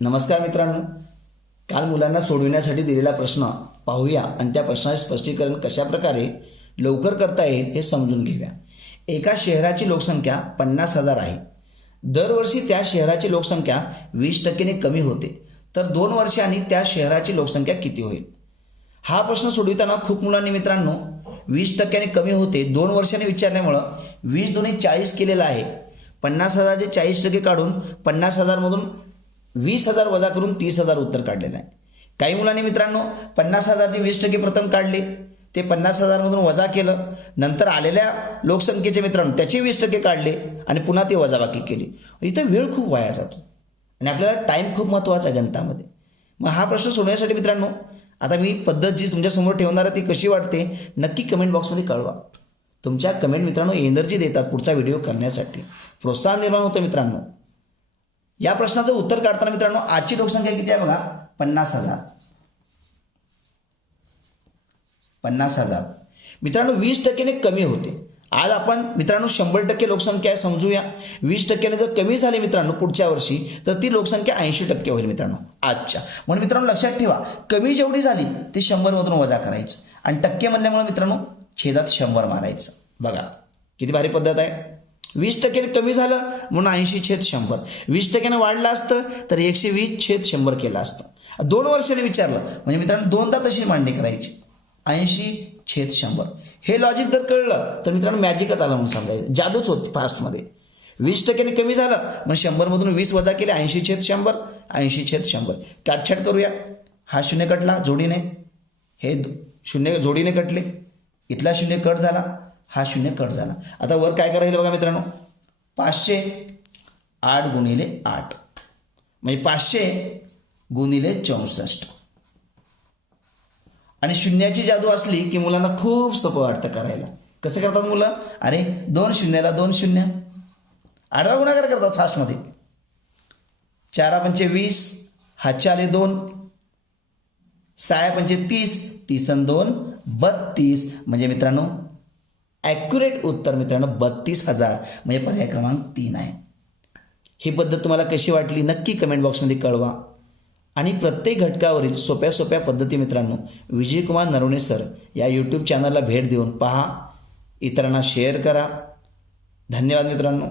नमस्कार मित्रांनो. काल मुलांना सोडविण्यासाठी दिलेला प्रश्न पाहूया आणि त्या प्रश्नाचे स्पष्टीकरण कशा प्रकारे लवकर करता येईल हे समजून घेऊया. एका शहराची लोकसंख्या पन्नास हजार आहे. दरवर्षी त्या शहराची लोकसंख्या वीस टक्क्याने कमी होते. तर दोन वर्षांनी त्या शहराची लोकसंख्या किती होईल? हा प्रश्न सोडविताना खूप मुलांनी मित्रांनो वीस टक्क्याने कमी होते दोन वर्षांनी विचारल्यामुळं वीस दोन्ही चाळीस केलेलं आहे. पन्नास हजारचे चाळीस टक्के काढून पन्नास हजारमधून वीस हजार वजा करून तीस हजार उत्तर काढलेलं आहे काही मुलांनी मित्रांनो पन्नास हजारचे वीस टक्के प्रथम काढले. ते पन्नास हजारमधून वजा केलं. नंतर आलेल्या लोकसंख्येचे मित्रांनो त्याचे वीस टक्के काढले आणि पुन्हा ते वजाबाकी केली. इथं वेळ खूप वाया जातो. आणि आपल्याला टाईम खूप महत्त्वाचा आहे गणितामध्ये मग हा प्रश्न सोडवण्यासाठी मित्रांनो आता मी पद्धत जी तुमच्यासमोर ठेवणार आहे ती कशी वाटते नक्की कमेंट बॉक्समध्ये कळवा. तुमच्या कमेंट मित्रांनो एनर्जी देतात पुढचा व्हिडिओ करण्यासाठी. प्रोत्साहन निर्माण होतं मित्रांनो. या प्रश्नाचं उत्तर काढताना मित्रांनो आजची लोकसंख्या किती आहे बघा? पन्नास हजार. पन्नास हजार. मित्रांनो वीस टक्क्याने कमी होते. आज आपण मित्रांनो शंभर टक्के लोकसंख्या आहे समजूया. वीस टक्क्याने जर कमी झाली मित्रांनो पुढच्या वर्षी तर ती लोकसंख्या ऐंशी टक्के होईल मित्रांनो आजच्या. म्हणून मित्रांनो लक्षात ठेवा. कमी जेवढी झाली ती शंभरमधून वजा करायचं. आणि टक्के म्हणल्यामुळे मित्रांनो छेदात शंभर मारायचं. बघा किती भारी पद्धत आहे. वीस टक्क्याने कमी झालं म्हणून ऐंशी छेद शंभर. वीस टक्क्याने वाढलं असतं तर एकशे वीस छेद शंभर केलं असतं. दोन वर्षाने विचारलं म्हणजे मित्रांनो दोनदा तशी मांडणी करायची. ऐंशी छेद शंभर. हे लॉजिक जर कळलं तर मित्रांनो मॅजिकच आलं म्हणून समजायचं जादूच होती फास्टमध्ये वीस टक्क्याने कमी झालं मग शंभरमधून वीस वजा केले ऐंशी छेद शंभर ऐंशी छेद शंभर. काटछाट करूया. हा शून्य कटला जोडीने. हे शून्य जोडीने कटले. इथला शून्य कट झाला. हा शून्य कट झाला. आता वर काय करायचं बघा मित्रांनो. पाचशे आठ गुणिले आठ. म्हणजे पाचशे गुणिले चौसष्ट. आणि शून्याची जादू असली की मुलांना खूप सोपं वाटतं करायला. कसं करतात मुलं? अरे दोन शून्याला दोन शून्य. आडवा गुणाकार करतात फास्टमध्ये. चारा पंचे वीस हातचे आले दोन सहा पंचे तीस तीस आणि दोन बत्तीस. म्हणजे मित्रांनो ॲक्युरेट उत्तर मित्रांनो बत्तीस हजार म्हणजे पर्याय क्रमांक तीन आहे. ही पद्धत तुम्हाला कशी वाटली? नक्की कमेंट बॉक्समध्ये कळवा. आणि प्रत्येक घटकावरील सोप्या सोप्या पद्धती मित्रांनो विजयकुमार नरवणे सर या यूट्यूब चॅनलला भेट देऊन पहा. इतरांना शेअर करा. धन्यवाद मित्रांनो.